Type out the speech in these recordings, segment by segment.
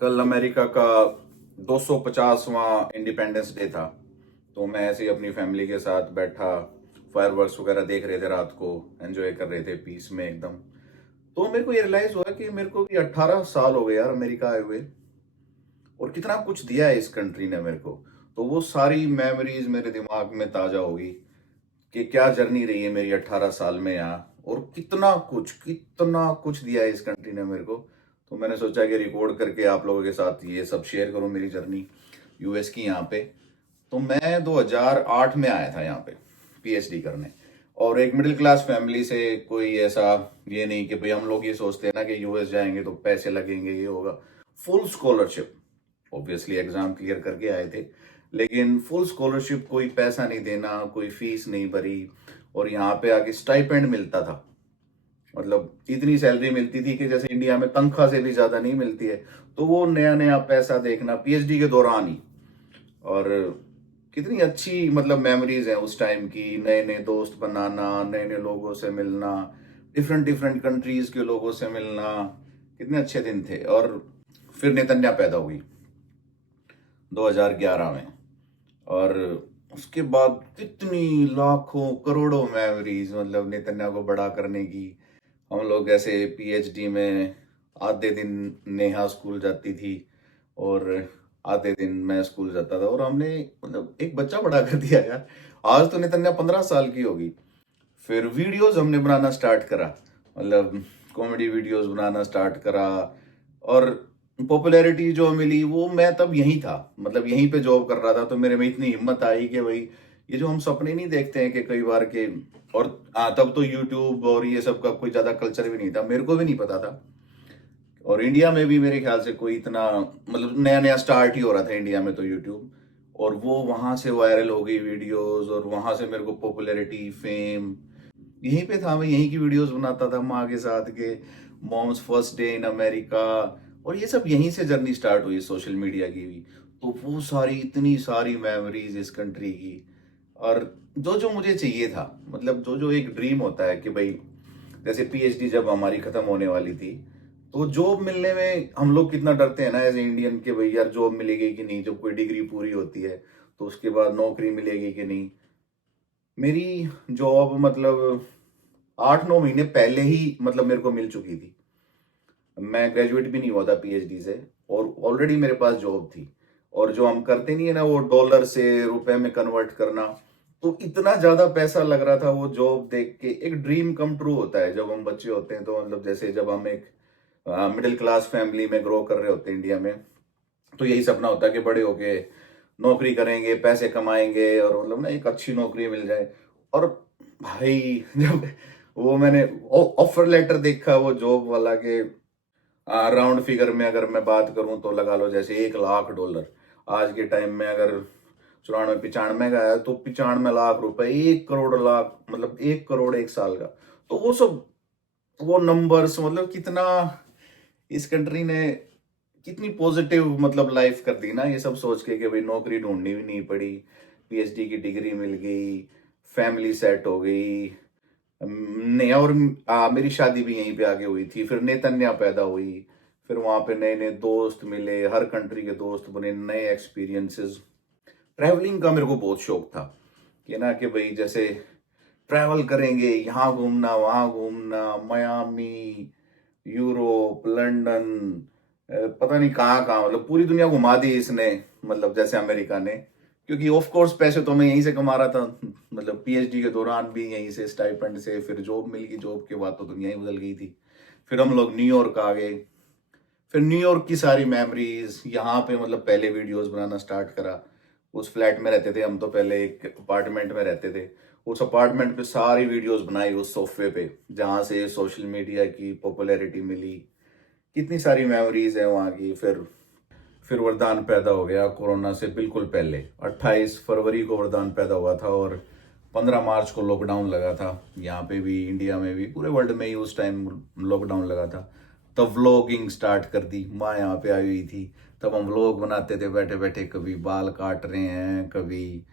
कल अमेरिका का 250वां independence day था। तो मैं ऐसे ही अपनी फैमिली के साथ बैठा, फायरवर्क्स वगैरह देख रहे थे, रात को एंजॉय कर रहे थे पीस में एकदम। तो मेरे को ये रियलाइज हुआ कि मेरे को भी 18 साल हो गए यार अमेरिका आए हुए, और कितना कुछ दिया है इस कंट्री ने मेरे को। तो वो सारी मेमोरीज मेरे दिमाग में ताजा होगी कि क्या जर्नी रही है मेरी 18 साल में यहाँ, और कितना कुछ दिया है इस कंट्री ने मेरे को। तो मैंने सोचा कि रिकॉर्ड करके आप लोगों के साथ ये सब शेयर करूं, मेरी जर्नी यूएस की यहाँ पे। तो मैं 2008 में आया था यहाँ पे पीएचडी करने, और एक मिडिल क्लास फैमिली से, कोई ऐसा ये नहीं कि भाई हम लोग ये सोचते हैं ना कि यूएस जाएंगे तो पैसे लगेंगे, ये होगा। Full scholarship, obviously exam clear करके आए थे, लेकिन फुल स्कॉलरशिप, कोई पैसा नहीं देना, कोई फीस नहीं भरी। और यहाँ पे आके स्टाइपेंड मिलता था, मतलब इतनी सैलरी मिलती थी कि जैसे इंडिया में तनख्वाह से भी ज्यादा नहीं मिलती है। तो वो नया नया पैसा देखना पीएचडी के दौरान ही। और कितनी अच्छी मतलब मेमोरीज हैं उस टाइम की, नए नए दोस्त बनाना, नए नए लोगों से मिलना, डिफरेंट डिफरेंट कंट्रीज के लोगों से मिलना। कितने अच्छे दिन थे। और फिर नेतन्या पैदा हुई 2011 में, और उसके बाद कितनी लाखों करोड़ों मेमोरीज, मतलब नेतन्याहू को बड़ा करने की। हम लोग ऐसे पीएचडी में आधे दिन नेहा स्कूल जाती थी, और आधे दिन मैं स्कूल जाता था, और हमने मतलब एक बच्चा बड़ा कर दिया यार। आज तो नेतन्या 15 साल की होगी। फिर वीडियोस हमने बनाना स्टार्ट करा, मतलब कॉमेडी वीडियोस बनाना स्टार्ट करा। और पॉपुलैरिटी जो मिली वो मैं तब यहीं था, मतलब यहीं पे जॉब कर रहा था। तो मेरे में इतनी हिम्मत आई कि भाई ये जो हम सपने नहीं देखते हैं कि कई बार के। और तब तो यूट्यूब और ये सब का कोई ज्यादा कल्चर भी नहीं था, मेरे को भी नहीं पता था। और इंडिया में भी मेरे ख्याल से कोई इतना, मतलब नया नया स्टार्ट ही हो रहा था इंडिया में तो यूट्यूब। और वो वहां से वायरल हो गई वीडियोस, और वहां से मेरे को पॉपुलैरिटी, फेम यहीं पे था। मैं यहीं की वीडियोस बनाता था माँ के साथ के, moms first day in America. और ये सब यहीं से जर्नी स्टार्ट हुई सोशल मीडिया की भी। तो वो सारी, इतनी सारी मेमोरीज इस कंट्री की। और जो जो मुझे चाहिए था, मतलब जो जो एक ड्रीम होता है कि भाई, जैसे पीएचडी जब हमारी खत्म होने वाली थी, तो जॉब मिलने में हम लोग कितना डरते हैं ना एज इंडियन के, भाई यार जॉब मिलेगी कि नहीं, जब कोई डिग्री पूरी होती है तो उसके बाद नौकरी मिलेगी कि नहीं। मेरी जॉब मतलब 8-9 महीने पहले ही मतलब मेरे को मिल चुकी थी। मैं ग्रेजुएट भी नहीं हुआ था पीएचडी से, और ऑलरेडी मेरे पास जॉब थी। और जो हम करते नहीं है ना, वो डॉलर से रुपए में कन्वर्ट करना, तो इतना ज्यादा पैसा लग रहा था वो जॉब देख के। एक ड्रीम कम ट्रू होता है जब हम बच्चे होते हैं। तो मतलब जैसे जब हम एक मिडिल क्लास फैमिली में ग्रो कर रहे होते हैं इंडिया में, तो यही सपना होता है कि बड़े होके नौकरी करेंगे, पैसे कमाएंगे, और मतलब ना एक अच्छी नौकरी मिल जाए। और भाई जब वो मैंने ऑफर लेटर देखा वो जॉब वाला के, राउंड फिगर में अगर मैं बात करूं तो लगा लो जैसे 1 लाख डॉलर। आज के टाइम में अगर 94-95 का है तो 95 लाख रुपए, 1 करोड़ लाख, मतलब 1 करोड़ 1 साल का। तो वो सब, वो नंबर्स, मतलब कितना इस कंट्री ने कितनी पॉजिटिव मतलब लाइफ कर दी ना, ये सब सोच के कि भाई नौकरी ढूंढनी भी नहीं पड़ी, पीएचडी की डिग्री मिल गई, फैमिली सेट हो गई। नहीं, और मेरी शादी भी यहीं पे आके हुई थी। फिर नेतन्या पैदा हुई, फिर वहां पे नए नए दोस्त मिले, हर कंट्री के दोस्त बने, नए एक्सपीरियंसेस। ट्रैवलिंग का मेरे को बहुत शौक था कि ना, कि भाई जैसे ट्रैवल करेंगे, यहाँ घूमना वहाँ घूमना, मयामी, यूरोप, लंदन, पता नहीं कहाँ कहाँ, मतलब पूरी दुनिया घुमा दी इसने, मतलब जैसे अमेरिका ने। क्योंकि ऑफ कोर्स पैसे तो मैं यहीं से कमा रहा था, मतलब पीएचडी के दौरान भी यहीं से स्टाइपेंड से। फिर जॉब मिल गई, जॉब के बाद तो दुनिया ही बदल गई थी। फिर हम लोग न्यूयॉर्क आ गए। फिर न्यूयॉर्क की सारी मेमोरीज यहाँ पे, मतलब पहले वीडियोस बनाना स्टार्ट करा। उस फ्लैट में रहते थे हम, तो पहले एक अपार्टमेंट में रहते थे। उस अपार्टमेंट पे सारी वीडियोस बनाई उस सोफे पे, जहाँ से सोशल मीडिया की पॉपुलैरिटी मिली। कितनी सारी मेमोरीज है वहाँ की। फिर वरदान पैदा हो गया कोरोना से बिल्कुल पहले। 28 फरवरी को वरदान पैदा हुआ था, और 15 मार्च को लॉकडाउन लगा था। यहाँ पे भी, इंडिया में भी, पूरे वर्ल्ड में ही उस टाइम लॉकडाउन लगा था। तब व्लॉगिंग स्टार्ट कर दी, माँ यहाँ पे आई हुई थी। तब हम व्लॉग बनाते थे बैठे बैठे, कभी बाल काट रहे हैं, कभी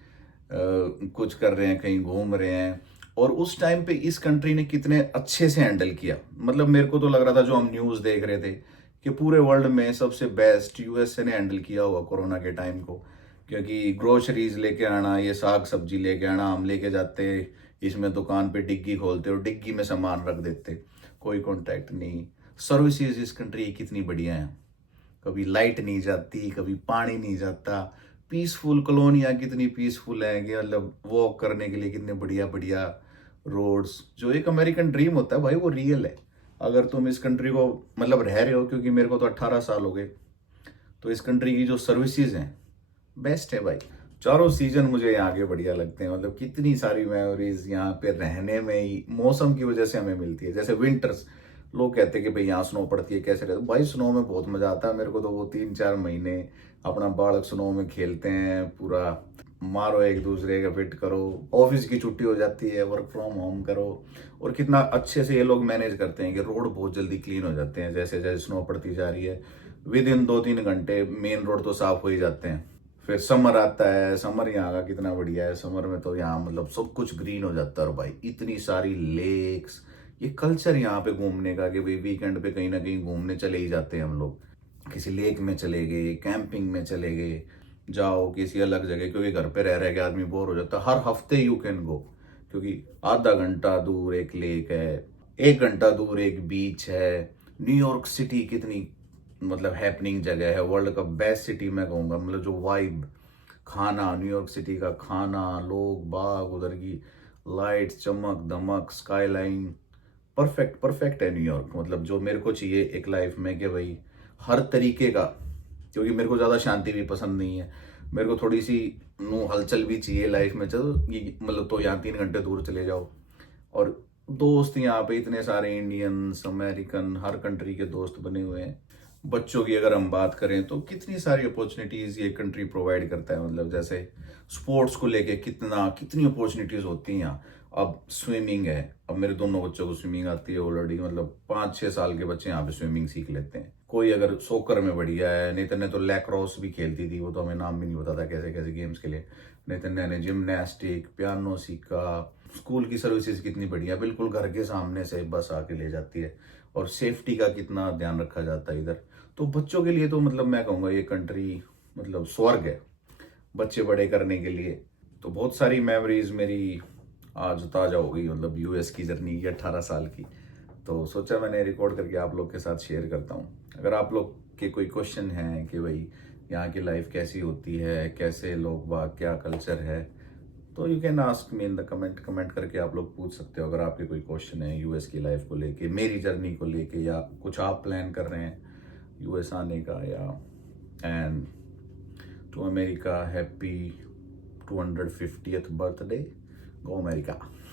कुछ कर रहे हैं, कहीं घूम रहे हैं। और उस टाइम पे इस कंट्री ने कितने अच्छे से हैंडल किया। मतलब मेरे को तो लग रहा था जो हम न्यूज़ देख रहे थे कि पूरे वर्ल्ड में सबसे बेस्ट यूएसए ने हैंडल किया हुआ कोरोना के टाइम को, क्योंकि ग्रोसरीज लेके आना, ये साग सब्जी लेके आना, हम लेके जाते इसमें दुकान पे डिग्गी खोलते और डिग्गी में सामान रख देते, कोई कांटेक्ट नहीं। सर्विसेज इस कंट्री की कितनी बढ़िया है, कभी लाइट नहीं जाती, कभी पानी नहीं जाता, पीसफुल कॉलोनियाँ कितनी पीसफुल हैं कि मतलब वॉक करने के लिए कितने बढ़िया बढ़िया रोड्स। जो एक अमेरिकन ड्रीम होता है भाई वो रियल है, अगर तुम इस कंट्री को मतलब रह रहे हो, क्योंकि मेरे को तो 18 साल हो गए, तो इस कंट्री की जो सर्विसेज हैं बेस्ट है भाई। चारों सीजन मुझे यहाँ के बढ़िया लगते हैं, मतलब कितनी सारी मेमोरीज यहाँ पे रहने में ही मौसम की वजह से हमें मिलती है। जैसे विंटर्स, लोग कहते हैं कि भाई यहाँ स्नो पड़ती है कैसे रहते, भाई स्नो में बहुत मजा आता है मेरे को, तो वो 3-4 महीने अपना बालक स्नो में खेलते हैं, पूरा मारो एक दूसरे का फिट करो, ऑफिस की छुट्टी हो जाती है, वर्क फ्रॉम होम करो। और कितना अच्छे से ये लोग मैनेज करते हैं कि रोड बहुत जल्दी क्लीन हो जाते हैं, जैसे जैसे स्नो पड़ती जा रही है विद इन 2-3 घंटे मेन रोड तो साफ हो ही जाते हैं। फिर समर आता है, समर यहाँ का कितना बढ़िया है, समर में तो यहाँ मतलब सब कुछ ग्रीन हो जाता है। और भाई इतनी सारी लेक्स, ये कल्चर यहाँ पे घूमने का कि भाई वीकेंड पे कहीं ना कहीं घूमने चले ही जाते हैं हम लोग, किसी लेक में चले गए, कैंपिंग में चले गए, जाओ किसी अलग जगह, क्योंकि घर पे रह रह के आदमी बोर हो जाता है। हर हफ्ते यू कैन गो, क्योंकि आधा घंटा दूर एक लेक है, 1 घंटा दूर एक बीच है। न्यूयॉर्क सिटी कितनी मतलब हैपनिंग जगह है, वर्ल्ड का बेस्ट सिटी मैं कहूँगा, मतलब जो वाइब, खाना, न्यूयॉर्क सिटी का खाना, लोग बाग, उधर की लाइट्स, चमक दमक, स्काईलाइन, परफेक्ट परफेक्ट है न्यूयॉर्क। मतलब जो मेरे को चाहिए एक लाइफ में कि भाई हर तरीके का, क्योंकि मेरे को ज़्यादा शांति भी पसंद नहीं है, मेरे को थोड़ी सी नु हलचल भी चाहिए लाइफ में। चलो ये मतलब तो यहाँ 3 घंटे दूर चले जाओ, और दोस्त यहाँ पे इतने सारे इंडियंस, अमेरिकन, हर कंट्री के दोस्त बने हुए हैं। बच्चों की अगर हम बात करें तो कितनी सारी अपॉर्चुनिटीज़ ये कंट्री प्रोवाइड करता है, मतलब जैसे स्पोर्ट्स को लेके कितनी अपॉर्चुनिटीज़ होती हैं यहाँ। अब स्विमिंग है, अब मेरे दोनों बच्चों को स्विमिंग आती है ऑलरेडी, मतलब 5-6 साल के बच्चे यहाँ पे स्विमिंग सीख लेते हैं। कोई अगर सोकर में बढ़िया है, नितिन ने तो लैक्रोस भी खेलती थी, वो तो हमें नाम भी नहीं पता था कैसे कैसे गेम्स के लिए। नितिन ने जिमनास्टिक, पियानो सीखा। स्कूल की सर्विसेज कितनी बढ़िया, बिल्कुल घर के सामने से बस आके ले जाती है, और सेफ्टी का कितना ध्यान रखा जाता है इधर। तो बच्चों के लिए तो मतलब मैं कहूँगा ये कंट्री मतलब स्वर्ग है बच्चे बड़े करने के लिए। तो बहुत सारी मेमोरीज मेरी आज ताज़ा हो गई, मतलब यूएस की जर्नी की 18 साल की, तो सोचा मैंने रिकॉर्ड करके आप लोग के साथ शेयर करता हूँ। अगर आप लोग के कोई क्वेश्चन हैं कि भाई यहाँ की लाइफ कैसी होती है, कैसे लोग बाग, क्या कल्चर है, तो you can ask me in the comment करके आप लोग पूछ सकते हो। अगर आपके कोई क्वेश्चन है यूएस की लाइफ को लेके, मेरी जर्नी को लेके, या कुछ आप प्लान कर रहे हैं यूएस आने का, या and to America happy 250th birthday, go America.